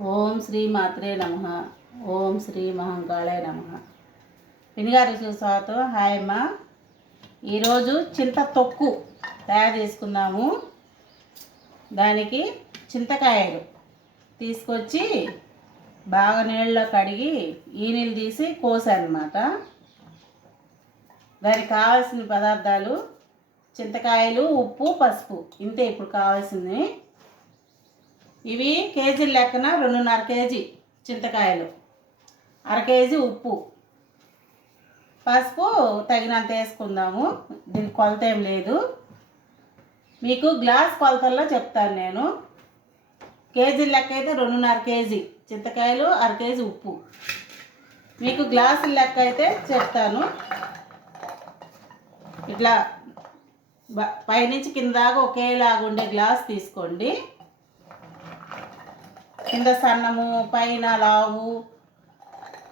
ఓం శ్రీ మాత్రే నమ. ఓం శ్రీ మహంకాళే నమ. పినిగారి స్వాగతం హాయ్ అమ్మ. ఈరోజు చింత తొక్కు తయారు చేసుకుందాము. దానికి చింతకాయలు తీసుకొచ్చి బాగా నీళ్ళలో కడిగి ఈ నీళ్ళు తీసి కోసానమాట. దానికి కావాల్సిన పదార్థాలు చింతకాయలు ఉప్పు పసుపు. ఇంతే ఇప్పుడు కావాల్సింది. ఇవి కేజీ లెక్కన రెండున్నర కేజీ చింతకాయలు. అర కేజీ ఉప్పు. పసుపు తగినంత వేసుకుందాము. దీనికి కొలత ఏం లేదు. మీకు గ్లాస్ కొలతల్లో చెప్తాను నేను. కేజీ లెక్క అయితే రెండున్నర కేజీ చింతకాయలు అర కేజీ ఉప్పు. మీకు గ్లాసుల లెక్క అయితే చెప్తాను. ఇట్లా బ- పైనుంచి కింద దాకా ఒకేలాగా ఉండే గ్లాస్ తీసుకోండి. కింద సన్నము పైన లావు.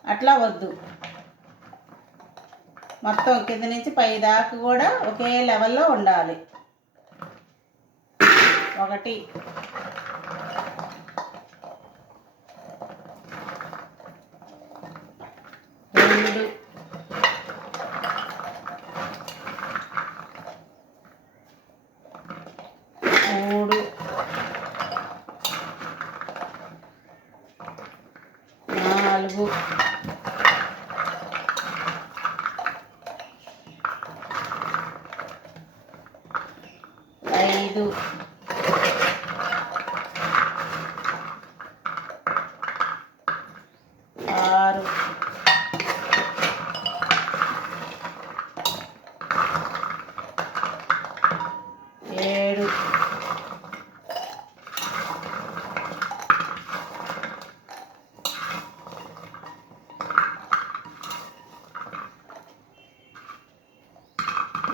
అట్లా వద్దు. మొత్తం కింద నుంచి పై దాకా కూడా ఒకే లెవెల్లో ఉండాలి. ఒకటి రెండు మూడు నాలుగు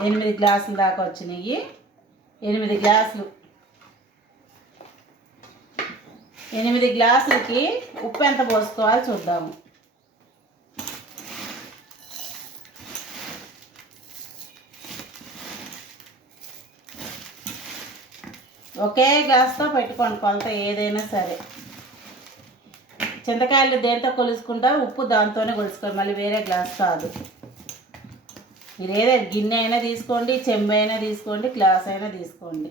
ఎనిమిది గ్లాసులు దాకా వచ్చినాయి. ఎనిమిది గ్లాసులు. ఎనిమిది గ్లాసులకి ఉప్పు ఎంత పోసుకోవాలి చూద్దాము ఒకే గ్లాస్తో పెట్టుకోండి కొలత ఏదైనా సరే. చింతకాయలు దేంతో కొలుసుకుంటా ఉప్పు దాంతోనే కొలుసుకోండి మళ్ళీ వేరే గ్లాస్ కాదు. మీరు ఏదైనా గిన్నె అయినా తీసుకోండి చెంబు అయినా తీసుకోండి గ్లాస్ అయినా తీసుకోండి.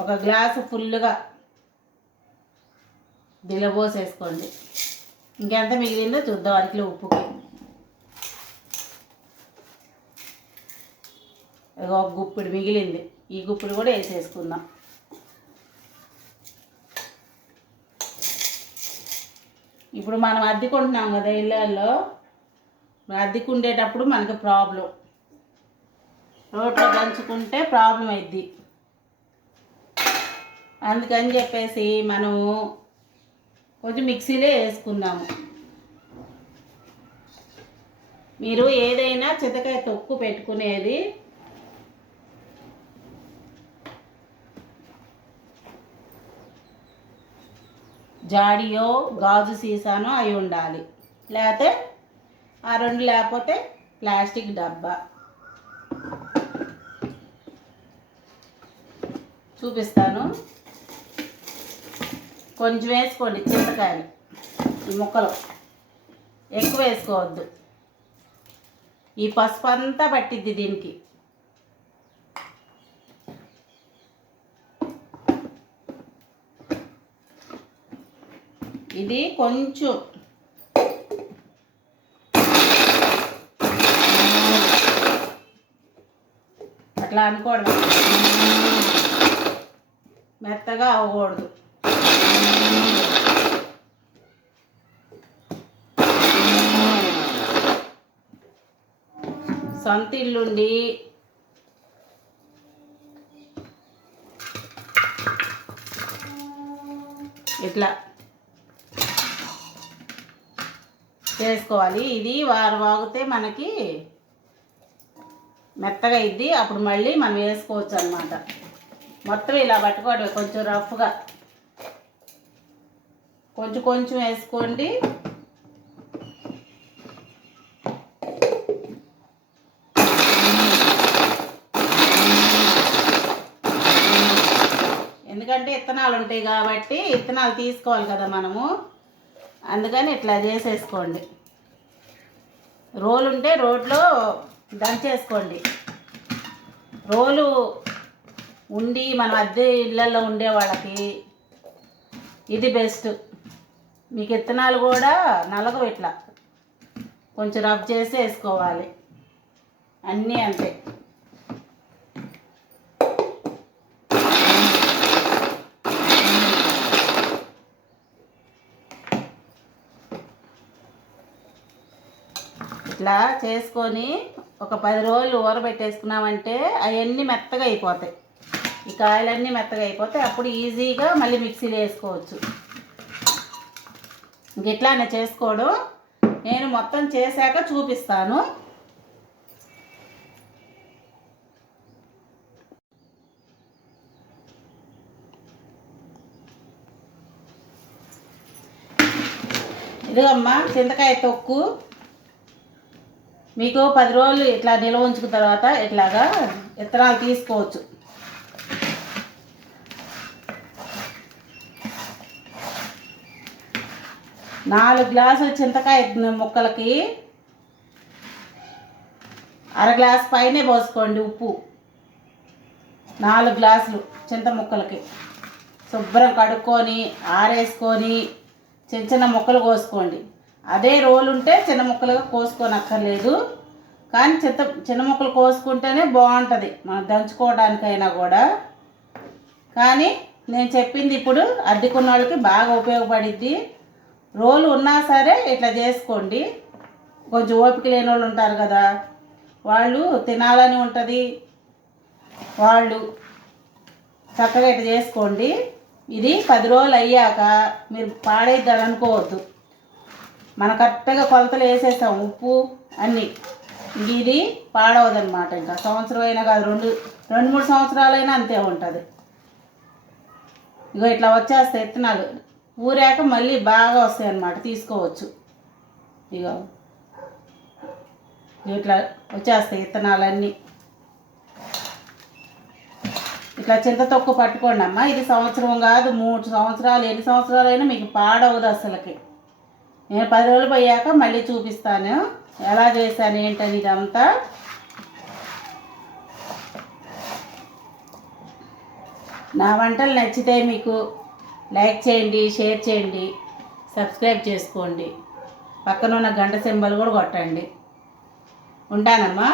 ఒక గ్లాసు ఫుల్గా దిలబోసేసుకోండి ఇంకెంత మిగిలిందో చూద్దాం అరకిలో ఉప్పుకి. ఇదిగో ఒక గుప్పిడి మిగిలింది. ఈ గుప్పిడి కూడా వేసేసుకుందాం. ఇప్పుడు మనం అద్దెకుంటున్నాం కదా ఇళ్ళల్లో అద్దెకు ఉండేటప్పుడు మనకి ప్రాబ్లం. రోట్లో పంచుకుంటే ప్రాబ్లం అయింది అందుకని చెప్పేసి మనము కొంచెం మిక్సీలో వేసుకుందాము. మీరు ఏదైనా చితకాయ తొక్కు పెట్టుకునేది జాడియో గాజు సీసానో అయి ఉండాలి. లేకపోతే ఆ రెండు లేకపోతే ప్లాస్టిక్ డబ్బా. చూపిస్తాను. కొంచెం వేసుకోండి చింతకాయలు ఈ ముక్కలు. ఎక్కువ వేసుకోవద్దు. ఈ పసుపు అంతా పట్టిద్ది దీనికి. ఇది కొంచెం. అట్లా అనుకోవడం మెత్తగా అవ్వకూడదు. సొంత ఇల్లుండి ఇట్లా చేసుకోవాలి. ఇది వారు వాగితే మనకి మెత్తగా ఇద్ది అప్పుడు మళ్ళీ మనం వేసుకోవచ్చు అనమాట మొత్తం ఇలా పట్టుకోవడం కొంచెం రఫ్గా. కొంచెం కొంచెం వేసుకోండి. ఎందుకంటే ఇత్తనాలు ఉంటాయి కాబట్టి ఇత్తనాలు తీసుకోవాలి కదా మనము. అందుకని ఇట్లా చేసేసుకోండి. రోలు ఉంటే రోట్లో దంచేసుకోండి. రోలు ఉండి మనం అద్దె ఇళ్ళల్లో ఉండే వాళ్ళకి ఇది బెస్ట్. మీకు ఇత్తనాలు కూడా నలగవు ఇట్లా. కొంచెం రబ్ చేసి వేసుకోవాలి. అన్నీ అంతే. ఇట్లా చేసుకొని ఒక పది రోజులు ఊరబెట్టేసుకున్నామంటే అవన్నీ మెత్తగా అయిపోతాయి. ఈ కాయలన్నీ మెత్తగా అయిపోతాయి. అప్పుడు ఈజీగా మళ్ళీ మిక్సీలో వేసుకోవచ్చు. ఇంక ఇట్లానే చేసుకోవడం నేను మొత్తం చేశాక చూపిస్తాను. ఇదిగమ్మా చింతకాయ తొక్కు. మీకు పది రోజులు ఇట్లా నిల్వ ఉంచుకున్న తర్వాత ఇట్లాగా విత్తనాలు తీసుకోవచ్చు. నాలుగు గ్లాసులు చింతకాయ ముక్కలకి అర గ్లాస్ పైనే పోసుకోండి ఉప్పు. నాలుగు గ్లాసులు చింత ముక్కలకి. శుభ్రం కడుక్కొని ఆరేసుకొని చిన్న చిన్న ముక్కలు కోసుకోండి. అదే రోలు ఉంటే చిన్న ముక్కలుగా కోసుకోనక్కర్లేదు. కానీ చిత్త చిన్న ముక్కలు కోసుకుంటేనే బాగుంటుంది మనం దంచుకోవడానికైనా కూడా. కానీ నేను చెప్పింది ఇప్పుడు అద్దెకున్న వాళ్ళకి బాగా ఉపయోగపడిద్ది. రోలు ఉన్నా సరే ఇట్లా చేసుకోండి. కొంచెం ఓపిక లేని వాళ్ళు ఉంటారు కదా వాళ్ళు తినాలని ఉంటుంది. వాళ్ళు చక్కగా ఇట్లా చేసుకోండి. ఇది పది రోజులు అయ్యాక మీరు పాడేద్దాం అనుకోవద్దు. మన కరెక్ట్గా కొలతలు వేసేస్తాం ఉప్పు అన్నీ. ఇది పాడవదనమాట ఇంకా. సంవత్సరం అయినా కాదు రెండు రెండు మూడు సంవత్సరాలైనా అంతే ఉంటుంది. ఇగో ఇట్లా వచ్చేస్తాయి విత్తనాలు. ఊరాక మళ్ళీ బాగా వస్తాయి అన్నమాట తీసుకోవచ్చు. ఇగో. ఇట్లా వచ్చేస్తాయి విత్తనాలన్నీ. ఇట్లా చింత తొక్కు పట్టుకోండి అమ్మా ఇది సంవత్సరం కాదు మూడు సంవత్సరాలు ఎన్ని సంవత్సరాలైనా మీకు పాడవదు అసలుకి. నేను పది రోజులు పోయాక మళ్ళీ చూపిస్తాను. ఎలా చేశాను ఏంటని ఇదంతా. నా వంటలు నచ్చితే మీకు లైక్ చేయండి షేర్ చేయండి సబ్స్క్రైబ్ చేసుకోండి. పక్కన ఉన్న గంట సింబల్ కూడా కొట్టండి. ఉంటానమ్మా.